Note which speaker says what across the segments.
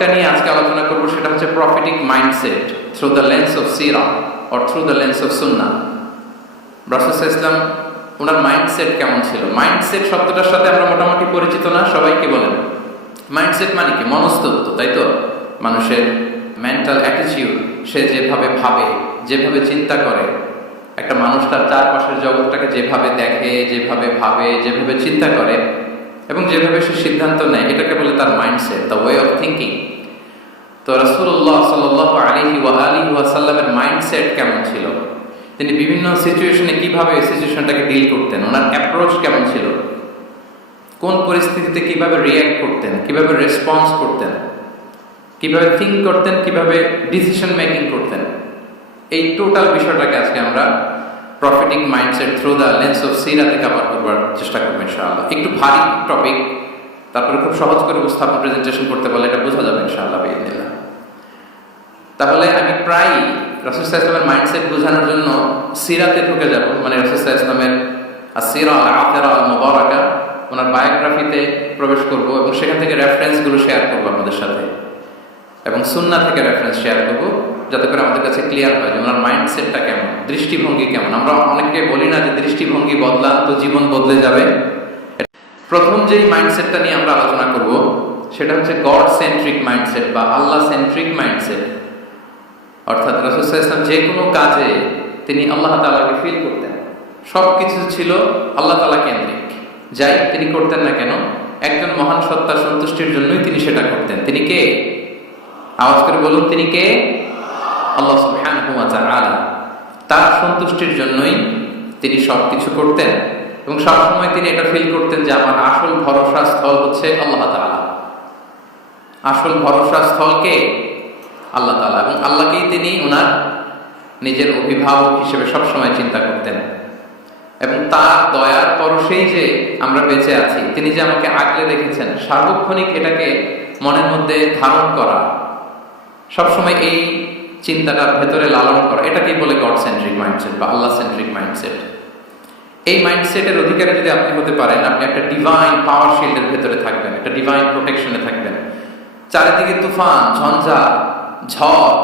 Speaker 1: টপিকটা নিয়ে আজকে আলোচনা করব, সেটা হচ্ছে prophetic mindset through the lens of Sira or through the lens of সুন্না রাসুল ইসলাম ওনার মাইন্ডসেট কেমন ছিল? মাইন্ডসেট শব্দটার সাথে আমরা মোটামুটি পরিচিত না, সবাইকে বলেন। মাইন্ডসেট মানে কি? মনস্তত্ব, তাই তো? মানুষের মেন্টাল অ্যাটিটিউড সে যেভাবে ভাবে, যেভাবে চিন্তা করে, একটা মানুষ তার চারপাশের জগৎটাকে যেভাবে দেখে, যেভাবে ভাবে, যেভাবে চিন্তা করে এবং যেভাবে সে সিদ্ধান্ত নেয়, এটাকে বলে তার mindset the way of thinking তো রসুল্লাহ সাল আলিহি ওয়া আলী ওয়াসাল্লামের মাইন্ডসেট কেমন ছিল? তিনি বিভিন্ন সিচুয়েশনে কীভাবে সিচুয়েশনটাকে ডিল করতেন? ওনার অ্যাপ্রোচ কেমন ছিল? কোন পরিস্থিতিতে কীভাবে রিয়্যাক্ট করতেন? কীভাবে রেসপন্স করতেন? কীভাবে থিঙ্ক করতেন? কীভাবে ডিসিশন মেকিং করতেন? এই টোটাল বিষয়টাকে আজকে আমরা prophetic mindset through the lens of Sirat-e cover করবার চেষ্টা করব ইনশাআল্লাহ। একটু ভারী টপিক তারপরে খুব সহজ করে উপস্থাপন প্রেজেন্টেশন করতে পারলে এটা বোঝা যাবে ইনশাআল্লাহ বিদিনিল্লাহ তাহলে আমি প্রায় রসুল্লাহ ইসলামের মাইন্ডসেট বোঝানোর জন্য সিরাতে ঢুকে যাব। মানে রসুল্লাহ ইসলামের আল আফেরা মুবারাকা ওনার বায়োগ্রাফিতে প্রবেশ করব এবং সেখান থেকে রেফারেন্সগুলো শেয়ার করব আমাদের সাথে। এবং সুন্না থেকে রেফারেন্স শেয়ার করব। যাতে করে আমাদের কাছে ক্লিয়ার হয় যে ওনার মাইন্ডসেটটা কেমন, দৃষ্টিভঙ্গি কেমন। আমরা অনেককে বলি না যে দৃষ্টিভঙ্গি বদলান তো জীবন বদলে যাবে। প্রথম যেই মাইন্ডসেটটা নিয়ে আমরা আলোচনা করব, সেটা হচ্ছে গড সেন্ট্রিক মাইন্ডসেট বা আল্লাহ সেন্ট্রিক মাইন্ডসেট অর্থাৎ ইসলাম যে কোনো কাজে তিনি আল্লাহ তালাকে ফিল করতেন। সব কিছু ছিল আল্লাহ তালা কেন্দ্রিক। যাই তিনি করতেন না কেন, একজন মহান সত্তার সন্তুষ্টির জন্যই তিনি সেটা করতেন। তিনি কে? আওয়াজ করে বলুন, তিনি কে? আল্লাহ সুবহানাহু ওয়া তাআলা তার সন্তুষ্টির জন্যই তিনি সব কিছু করতেন এবং সবসময় তিনি এটা ফিল করতেন যে আমার আসল ভরসা স্থল হচ্ছে আল্লাহ তাআলা। আসল ভরসা স্থল কে? আল্লাহ তাআলা। এবং আল্লাহকেই তিনি ওনার নিজের অভিভাবক হিসেবে সবসময় চিন্তা করতেন। এবং তার দয়ার পরশেই যে আমরা বেঁচে আছি, তিনি যে আমাকে আগলে রেখেছেন, সার্বক্ষণিক এটাকে মনের মধ্যে ধারণ করা, সবসময় এই চিন্তাটার ভেতরে লালন করা। এটাকেই বলে গড সেন্ট্রিক মাইন্ডসেট বা আল্লাহ সেন্ট্রিক মাইন্ডসেট এই মাইন্ডসেটের অধিকারী যদি আপনি হতে পারেন, আপনি একটা ডিভাইন পাওয়ার শিল্ডের ভেতরে থাকবেন, একটা ডিভাইন প্রোটেকশনে থাকবেন। চারিদিকে তুফান, ঝঞ্ঝা, ঝড়,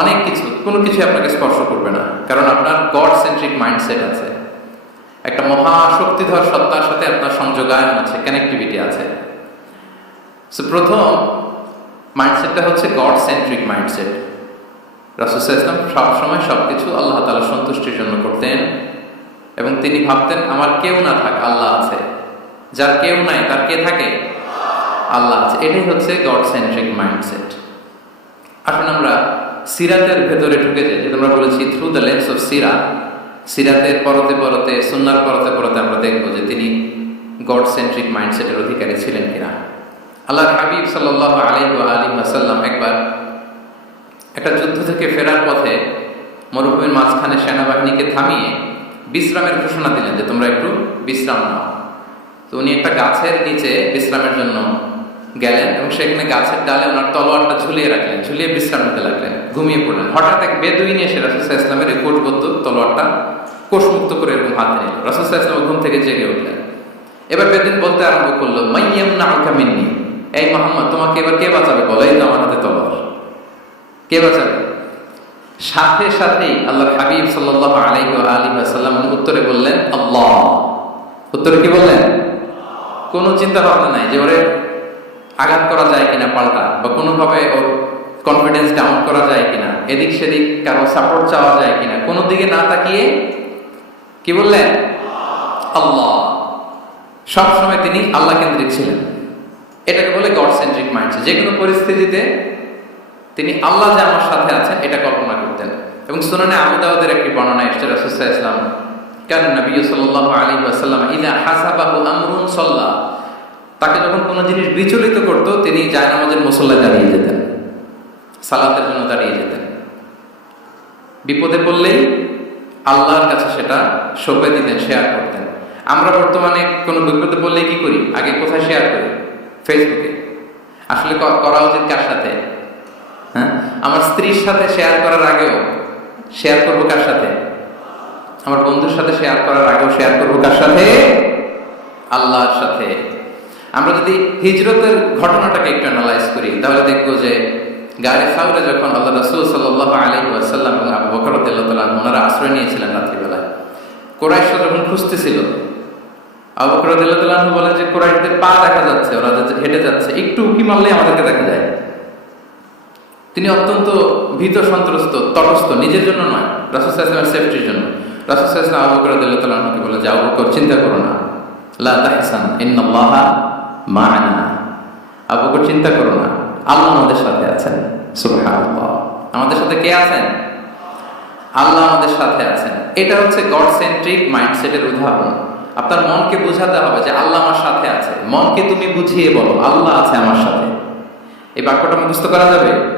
Speaker 1: অনেক কিছু, কোনো কিছু আপনাকে স্পর্শ করবে না। কারণ আপনার গড সেন্ট্রিক মাইন্ডসেট আছে। একটা মহাশক্তিধর সত্তার সাথে আপনার সংযোগায়ন আছে কানেক্টিভিটি আছে। প্রথম মাইন্ডসেটটা হচ্ছে গড সেন্ট্রিক মাইন্ডসেট রাসুসাহ ইসলাম সবসময় সব কিছু আল্লাহ তালা সন্তুষ্টির জন্য করতেন এবং তিনি ভাবতেন, আমার কেউ না থাক, আল্লাহ আছে। যার কেউ নাই, তার কে থাকে? আল্লাহ আছে। এটাই হচ্ছে গড সেন্ট্রিক মাইন্ডসেট আসুন আমরা সিরাতের ভেতরে ঢুকে যাই যে তোমরা বলেছি থ্রু দ্য লেন্স অফ সিরা সিরাতের পরতে পরতে সুন্নার পরতে পরতে আমরা দেখব যে তিনি গড সেন্ট্রিক মাইন্ডসেটের অধিকারী ছিলেন কিনা। আল্লাহ হাবিব সাল্লাহ আলী আলী আসাল্লাম একবার একটা যুদ্ধ থেকে ফেরার পথে মরুভূমির মাঝখানে সেনাবাহিনীকে থামিয়ে বিশ্রামের ঘোষণা দিলেন যে তোমরা একটু বিশ্রাম নাও। তো উনি একটা গাছের নিচে বিশ্রামের জন্য গেলেন এবং সেখানে গাছের ডালে ওনার তলোয়ারটা ঝুলিয়ে রাখলেন, ঝুলিয়ে বিশ্রাম নিতে লাগলেন, ঘুমিয়ে পড়লেন। হঠাৎ এক বেদুইন এসে রাসুসাহ ইসলামের এই কোটবদ্ধ তলোয়ারটা কোষমুক্ত করে এরকম হাতে নিল। রাসুসাহ ইসলাম ঘুম থেকে জেগে উঠলেন। এবার বেদিন বলতে আরম্ভ করল মাইয়াম না মিন্নি। এই মোহাম্মদ, তোমাকে এবার কে বাঁচাবে বলো? এই তো আমার হাতে তলোয়ার। কে বাঁচাবে? সাথে সাথেই আল্লাহ হাবিব সাল্লাহ আলী আলী সাল্লাম উত্তরে বললেন, আল্লাহ। উত্তরে কি বললেন? কোনো চিন্তা ভাবনা নাই যে ওরে আঘাত করা যায় কিনা পাল্টা বা কোনোভাবে ওর কনফিডেন্স ডাউন করা যায় কিনা, এদিক সেদিক কারও সাপোর্ট চাওয়া যায় কিনা, কোনো দিকে না তাকিয়ে কি বললেন? আল্লাহ। সবসময় তিনি আল্লাহ কেন্দ্রিক ছিলেন। এটাকে বলে গড সেন্ট্রিক মাইন্ড যে কোনো পরিস্থিতিতে তিনি আল্লাহ যে আমার সাথে আছেন, এটা কল্পনা করতেন। এবং সুনানে আবুদাউদের একটি বর্ণনা এসছে রাসুসাহ ইসলাম কেন নবী সাল্লাহ আলী আসাল্লাম ইদা হাসাবাহু আমরুন সাল্লাহ তাকে যখন কোনো জিনিস বিচলিত করতো, তিনি জায়নামাজের মুসল্লায় দাঁড়িয়ে যেতেন, সালাতের জন্য দাঁড়িয়ে যেতেন। বিপদে পড়লেই আল্লাহর কাছে সেটা সঁপে দিতেন, শেয়ার করতেন। আমরা বর্তমানে কোনো বিপদে পড়লেই কি করি? আগে কোথায় শেয়ার করি? ফেসবুকে আসলে করা উচিত কার সাথে? স্ত্রীর সাথে শেয়ার করার আগেও শেয়ার করব কার সাথে? আমার বন্ধুর সাথে শেয়ার করার আগেও শেয়ার করব কার সাথে? আল্লাহর সাথে। আমরা যদি হিজরতের ঘটনাটাকে একটু অ্যানালাইজ করি, তাহলে দেখব যে গায়ে সাউরে যখন আল্লাহ রসুল সাল্লাহ আলী ওয়াসাল্লাম এবং আবু বকর ওনারা আশ্রয় নিয়েছিলেন রাত্রিবেলায়, কোরাইশরা যখন খুঁজতেছিল, আবু বকর রাদিয়াল্লাহু বলেন যে কোরাইশদের পা দেখা যাচ্ছে, ওরা হেঁটে যাচ্ছে, একটু উকি মারলে আমাদেরকে দেখা যায়। তিনি অত্যন্ত ভীত সন্ত্রস্ত, তটস্থ, নিজের জন্য নয়, রাসুল ইসলামের সেফটির জন্য। রাসুল ইসলাম আবু বকর তাআলা আনহুকে বলে যে আবু বকর, চিন্তা করো না। লা তাহসান, ইন্নাল্লাহা মা'ানা। আবু চিন্তা করো না। আল্লাহ আমাদের সাথে আছেন। সুবহানাল্লাহ। আমাদের সাথে কে আছেন? আল্লাহ আমাদের সাথে আছেন। এটা হচ্ছে গড সেন্ট্রিক মাইন্ডসেটের উদাহরণ। আপনার মনকে বোঝাতে হবে যে আল্লাহ আমার সাথে আছে। মনকে তুমি বুঝিয়ে বলো, আল্লাহ আছে আমার সাথে। এই বাক্যটা মুখস্থ করা যাবে?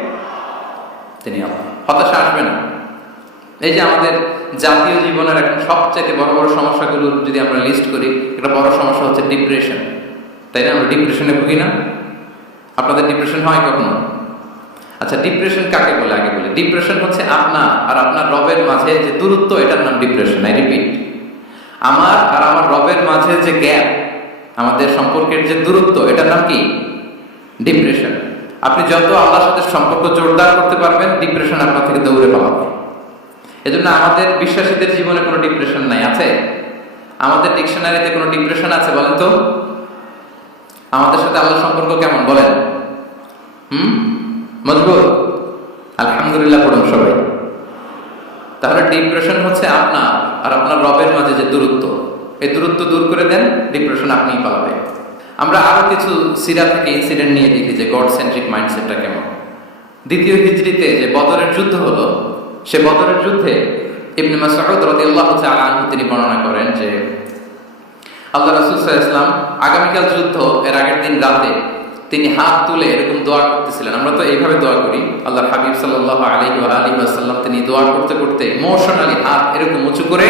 Speaker 1: তিনি হতাশা আসবে না। এই যে আমাদের জাতীয় জীবনের এখন সবচেয়ে বড় বড় সমস্যাগুলো যদি আমরা লিস্ট করি, একটা বড় সমস্যা হচ্ছে ডিপ্রেশন তাই না? আমরা ডিপ্রেশনে ভুগি না। আপনাদের ডিপ্রেশন হয় কখনো? আচ্ছা ডিপ্রেশন কাকে বলে? আগে বলে। ডিপ্রেশন হচ্ছে আপনার আর আপনার রবের মাঝে যে দূরত্ব, এটার নাম ডিপ্রেশন আই রিপিট আমার আর আমার রবের মাঝে যে গ্যাপ আমাদের সম্পর্কের যে দূরত্ব, এটার নাম কি? ডিপ্রেশন আপনি যত আল্লাহর সাথে সম্পর্ক জোরদার করতে পারবেন ডিপ্রেশন আপনার থেকে দৌড়ে পালাবে এজন্য আমাদের বিশ্বাসীদের জীবনে কোনো ডিপ্রেশন নাই, আছে? আমাদের ডিকশনারিতে কোনো ডিপ্রেশন আছে বলেন তো? আমাদের সাথে আল্লাহ সম্পর্ক কেমন, বলেন? হুম? মজবুত? আলহামদুলিল্লাহ, পড়ুন সবাই। তাহলে ডিপ্রেশন হচ্ছে আপনার আর আপনার রবের মাঝে যে দূরত্ব, এই দূরত্ব দূর করে দেন ডিপ্রেশন আপনিই পালাবে আমরা আরও কিছু সিরা থেকে ইনসিডেন্ট নিয়ে দেখি যে গড সেন্ট্রিক মাইন্ডসেটটা কেমন। দ্বিতীয় হিজড়িতে যে বদরের যুদ্ধ হলো, সে বদরের যুদ্ধে ইবনে মাসউদ রাদিয়াল্লাহু তাআলা আনহু তিনি বর্ণনা করেন যে, আল্লাহ রাসূল সাল্লাল্লাহু আলাইহি আগামীকাল যুদ্ধ এর আগের দিন রাতে তিনি হাত তুলে এরকম দোয়া করতেছিলেন। আমরা তো এইভাবে দোয়া করি। আল্লাহর হাবিব সাল্লাল্লাহু আলাইহি ওয়া আলিহি ওয়াসাল্লাম তিনি দোয়া করতে করতে ইমোশনালি হাত এরকম উঁচু করে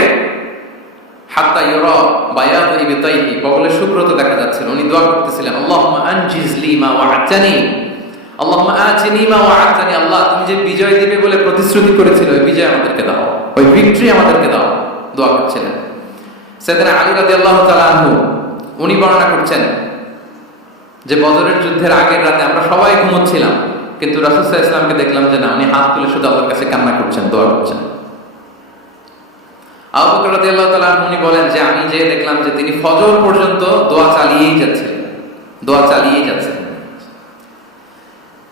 Speaker 1: হাত্তা ইউরা বায়াদ ইবতাইহি। বগলে শুভ্রত দেখা যাচ্ছিল। উনি দোয়া করতেছিলেন, আল্লাহুম্মা আনজিজ লি মা ওয়া'তানি আল্লাহুম্মা আতিনি মা ওয়া'তানি আল্লাহ, তুমি যে বিজয় দিবে বলে প্রতিশ্রুতি করেছিলে, ওই বিজয় আমাদেরকে দাও। ওই ভিক্টরি আমাদেরকে দাও। দোয়া করছিলেন। সেদিনা আলী রাদিয়াল্লাহু তাআলা আনহু, উনি বর্ণনা করছেন যে বদরের যুদ্ধের আগের রাতে আমরা সবাই ঘুমোচ্ছিলাম, কিন্তু রাসূল ইসলামকে দেখলাম যে না, উনি হাত তুলে শুধু আল্লাহর কাছে কান্না করছেন, দোয়া করছেন আবু বকর রাদিয়াল্লাহু তাআলা আনহু উনি বলেন যে আমি যে দেখলাম যে তিনি ফজর পর্যন্ত দোয়া চালিয়েই যাচ্ছেন দোয়া চালিয়েই যাচ্ছেন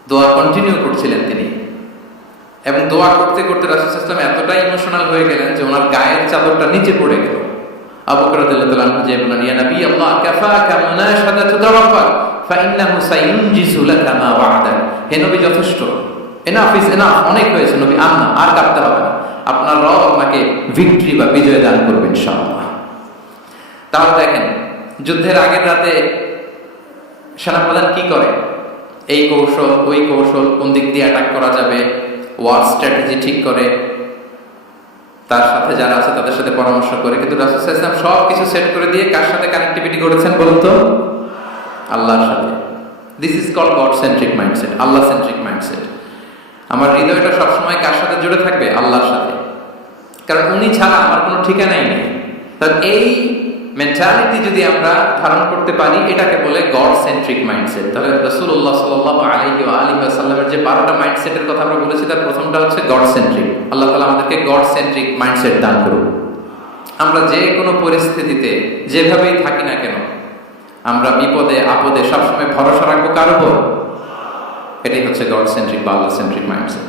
Speaker 1: দোয়া কন্টিনিউ করছিলেন তিনি। এবং দোয়া করতে করতে রাসূল সাল্লাল্লাহু এতটাই ইমোশনাল হয়ে গেলেন যে ওনার গায়ের চাদরটা নিচে পড়ে গেল। যথেষ্ট। এনাফ ইজ অনেক হয়েছে নবী আর কাঁদতে হবে না। আপনার রব আপনাকে ভিক্টরি বা বিজয় দান করবেন ইনশাআল্লাহ। তাহলে দেখেন, যুদ্ধের আগের রাতে সেনাপ্রধান কি করে? এই কৌশল, ওই কৌশল কোন দিক দিয়ে অ্যাটাক করা যাবে? ওয়ার স্ট্র্যাটেজি ঠিক করে। তার সাথে যারা আছে তাদের সাথে পরামর্শ করে। কিন্তু রাসুল ইসলাম সব কিছু সেট করে দিয়ে কার সাথে কানেক্টিভিটি করেছেন বলুন তো? আল্লাহর সাথে। This is call God centric mindset Allah centric mindset আমার হৃদয়টা সবসময় কার সাথে জুড়ে থাকবে? আল্লাহর সাথে। কারণ উনি ছাড়া আমার কোনো ঠিকানাই নেই। তার এই মেন্টালিটি যদি আমরা ধারণ করতে পারি, এটাকে বলে গড সেন্ট্রিক মাইন্ডসেট তাহলে রসুল্লাহ সাল্লাহ আলহি আলী আসাল্লামের যে বারোটা মাইন্ডসেটের কথা আমরা বলেছি, তার প্রথমটা হচ্ছে গড সেন্ট্রিক আল্লাহ তালা আমাদেরকে গড সেন্ট্রিক মাইন্ডসেট দান করুন আমরা যে কোনো পরিস্থিতিতে যেভাবেই থাকি না কেন, আমরা বিপদে, আপদে সবসময় ভরসা রাখব কার উপর? এটাই হচ্ছে গড সেন্ট্রিক বা আল্লাহ সেন্ট্রিক মাইন্ডসেট